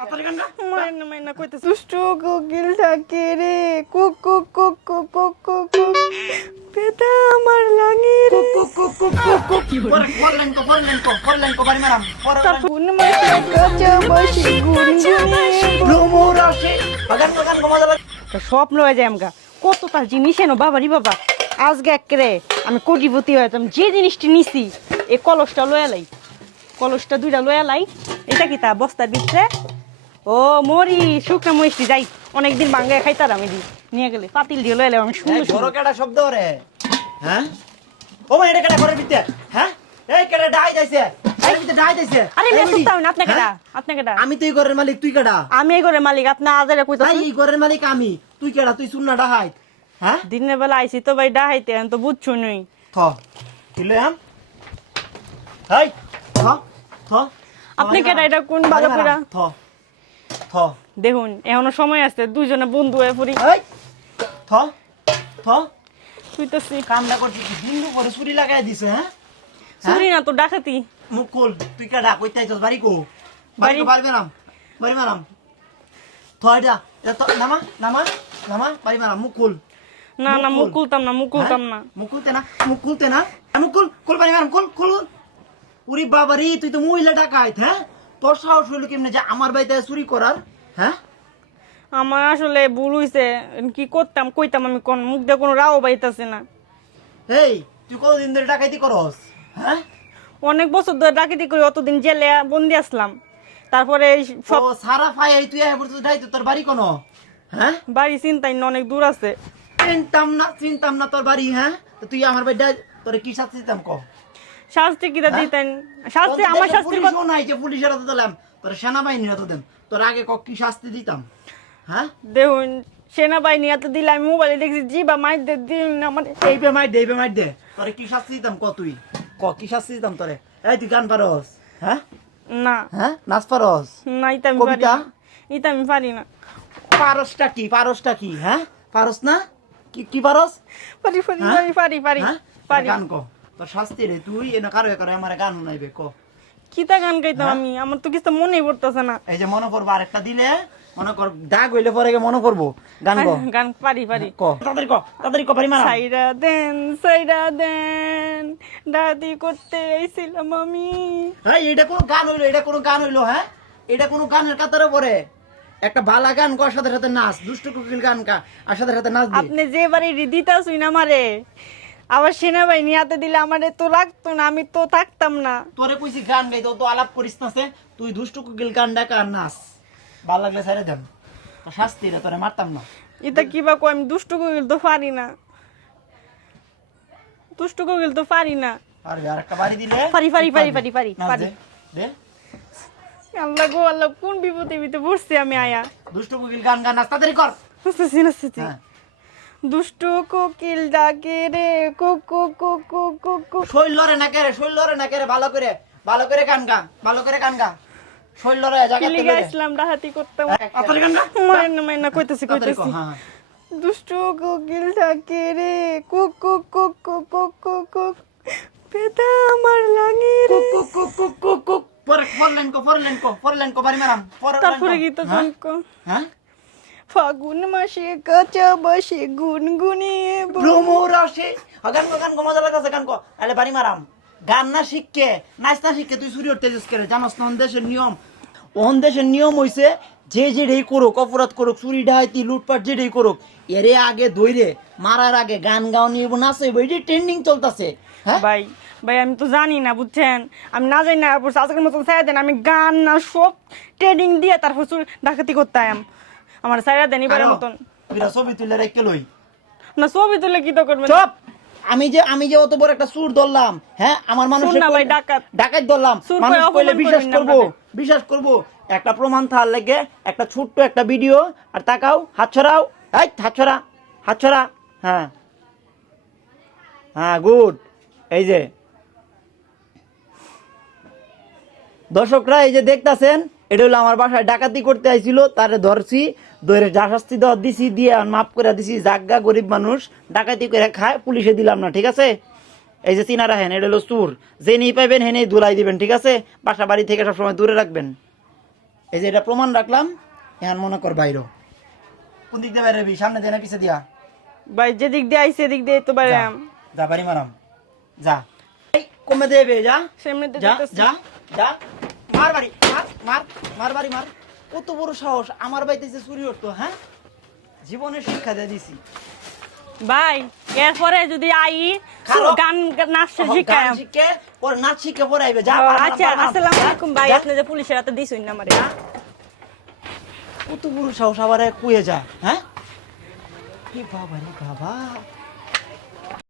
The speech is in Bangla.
মাইনা কইতে দুষ্টু কোকিল ডাকে রে কুক কুক কুক কুক কুক কুক কুক পেতা আমার লাগে রে গুন মাসে কাঁচা বাসি স্বপ্ন হয়ে যায় আমগা কত তার জিনিস এনো বাবারি বাবা আজকে একেরে আমি কোটিপতি হইতাম যে জিনিসটি নিছি এই কলসটা লয়ে লাই কলসটা দুইটা লয়ে লাই এটা কি তা বস্তার ভিতরে ও মরি শুকনা মরিচটি যাই অনেকদিন বাঙ্গায় খাইতার আমি দি নিয়ে গেলে পাতিল দিয়ে লয়ে লাই আমি শুনু বড় কেডা শব্দ রে হ্যাঁ ও মা এটা কেডা ঘরের ভিতরে হ্যাঁ এই কেডা ডাই যাইছে এই ভিতরে ডাই যাইছে আরে মেসুত তাও না আপনি কেডা আপনি কেডা আমি তুই ঘরের মালিক তুই কেডা আমি এই ঘরের মালিক আপনি আজারে কইতাছ এই ঘরের মালিক আমি তুই কেডা তুই শুন না ডাহাই হ্যাঁ দিনের বেলা আইছি তো ভাই ডাহাইতে তো বুঝছো নই থ কিলে আম হাই থ থ আপনি কেডা এটা কোন ভালো করে থ থ দেখুন এখনো সময় আছে দুইজনে বন্ধু হয়ে পড়ি এই থ থ তুইতাছি কামনা করছিস বিন্দু করে ছুরি লাগাই দিছে হ্যাঁ চুরি না তো ডাকাতি মুকুল তুই কেডা কইতে আইছস বাড়ি কো বাড়ি বাড়ি মারাম থ এটা তো নামা নামা নামা বাড়ি মারাম মুকুল না না মুকুলতাম না মুকুলতাম না মুকুলতে না মুকুল কুল বাড়ি মারাম কুল কুল উরি বাবারি তুই তো মহিলা ডাকাইত হ্যাঁ তোর সাহস হইলো কেমনে যে আমার বাড়িতে চুরি করার হ্যাঁ আমার আসলে ভুল হইছে কি করতাম কইতাম আমি কোন মুখ দিয়ে কোনো রাও বাইতাছে না এই তুই কতদিন ধরে ডাকাইতি করস হ্যাঁ অনেক বছর ধরে ডাকাতি করি অতদিন জেলে বন্দি আসলাম তারপরে সব সারা ফাই তুই এবার তুই যাইতো তোর বাড়ি কোন হ্যাঁ বাড়ি চিন্তাই না অনেক দূর আছে চিনতাম না তোর বাড়ি হ্যাঁ তো তুই আমার বাড়ি তোরে কি শাস্তি দিতাম ক শাস্তি কি দিতেন শাস্তি আমার শাস্তি পুলিশও নাই যে পুলিশের হাতে দিলাম তোর সেনাবাহিনীর হাতে দেন তোর আগে কি শাস্তি দিতাম হ্যাঁ দেখুন সেনাবাহিনী হাতে দিলে আমি মোবাইলে দেখছি জিবা মাইর দে দিন আমার এই মাইর দে তোরে কি শাস্তি দিতাম ক তুই কি শাস্তি দিতাম তোরে এই তুই গান পারস হ্যাঁ না হ্যাঁ নাচ পারস না ইতা আমি পারি না ইতা আমি পারি না পারসটা কি হ্যাঁ পারস না কি পারস পারি আমি পারি গান ক তোর শাস্তি রে তুই এনে কারো আমার গান শুনাইবে ক কিতা গান গাইতাম আমি আমার তো কিছু মনেই পড়তেছে না এই যে মনে পড়বো আরেকটা দিলে মনে কর দাগ হইলে পরে মনে পড়বো গান ক গান পারি ক তাড়াতাড়ি ক পারি মারা সাইরা দেন দাদি করতে আইছিলাম আমি হ্যাঁ এটা কোনো গান হইলো হ্যাঁ এটা কোনো গানের কাতারে পড়ে একটা বালা গান কর সাথে সাথে নাচ দুষ্ট কুকিল গান কা আর সাথে সাথে নাচ আপনি যে বাড়ি দিতা শুই না আমারে আবার সেনাবাহিনী হাতে দিলে আমারে তো লাগতো না আমি তো থাকতাম না তোরে কইছি গান গাইতে তো আলাপ করিস না তুই দুষ্ট কুকিল গান ডাকা আর নাচ ভাল লাগলে ছেড়ে দেন তো শাস্তি রে তোরে মারতাম না এটা কিবা কই আমি দুষ্ট কোকিল তো পারি না পারবি আরেকটা বাড়ি দিলে পারি দে আল্লাহ গো আল্লাহ কোন বিপদে পড়ছি আমি আয়া দুষ্ট কুকিল গান গান নাচ তাড়াতাড়ি কর হ্যাঁ। দুষ্ট কোকিল ডাকে রে কুক কুক কুক কুক কুক কুক শৈল লরে না কেরে ভালো করে গান গা শৈল লরে জায়গা কিলি গাইছিলাম ডাহাতি করতাম তাড়াতাড়ি গান গা মাইনা কইতেছি হ্যাঁ দুষ্ট কোকিল ডাকে রে কুক কুক কুক কুক কুক কুক কুক পেতা আমার লাগে রে কুক কুক কুক কুক কুক ফরলেন কো বাড়ি মারাম তারপরে গীত গান কো হ্যাঁ ফাগুন মাসে কাঁচা বাসে গুনগুনিয়ে ভ্রমর আসে গান গো মজা লাগছে গান কো আলে বাড়ি মারাম গান না শিখকে নাচ না শিখকে তুই চুরি করতে যাস করে জানোস না দেশের নিয়ম হইছে যে যেটাই করুক অপরাধ করুক চুরি ডাহাইতি লুটপাট যেটাই করুক এরে আগে ধইরে মারার আগে গান গাও নিয়ে নাচে বই ট্রেন্ডিং চলতেছে হ্যাঁ ভাই আমি তো জানি না বুঝছেন আমি না জানি না আজকের মতন ছায়া দেন আমি গান না সব ট্রেনিং দিয়ে তারপর ডাকাতি করতাম আমার ছায়া দেন এবারের মতন ছবি তুলে রেখে লই না ছবি তুলে কি তো করবেন চুপ আমি যে অত বড় একটা সুর ধরলাম হ্যাঁ আমার মানুষ না ভাই ডাকাত ধরলাম মানুষ কইলে বিশ্বাস করব একটা প্রমাণ থার লাগে একটা ছোট্ট একটা ভিডিও আর তাকাও হাত ছড়া হ্যাঁ গুড এই যে দর্শকরা এই যে দেখতাছেন এটা হলো আমার বাসায় ডাকাতি করতে আইছিল তারে ধরছি ধরে যা শাস্তি দেওয়া দিছি দিয়ে মাফ করে দিছি জাগা গরিব মানুষ ডাকাতি করে খায় পুলিশে দিলাম না ঠিক আছে এই যে চিনা রাখেন এটা হলো চুর যে নেই পাইবেন হেনেই ধুলাই দিবেন ঠিক আছে বাসা বাড়ি থেকে সবসময় দূরে রাখবেন। এই যে এটা প্রমাণ রাখলাম, এখন মনে কর বাইরো। কোন দিক দিয়ে বাইরে সামনে দিয়ে না পিছে দিয়া? ভাই যেদিক দিয়ে আইছে এদিক দিয়ে তো বাইরে যা, যা বাড়ি মারাম, যা। এই কমে দেবে, যা সামনে দিয়ে যা যেতেছি। যা যা, মার বাড়ি, মার মার মার বাড়ি মার। কত বড় সাহস আমার বাড়িতে এসে চুরি করতো, হ্যাঁ? জীবনের শিক্ষা দিয়ে দিছি। ভাই এরপরে যদি আই খালো। গান নাচ শিখায়। গান শিখে পরে নাচ শিখে পরে আইবে, যা। আচ্ছা আসসালামু আলাইকুম ভাই, আপনি যে পুলিশের হাতে দিছেন না আমারে। কত বড় সাহস আবার কুয়ে যা, হ্যাঁ? বাবা রে বাবা।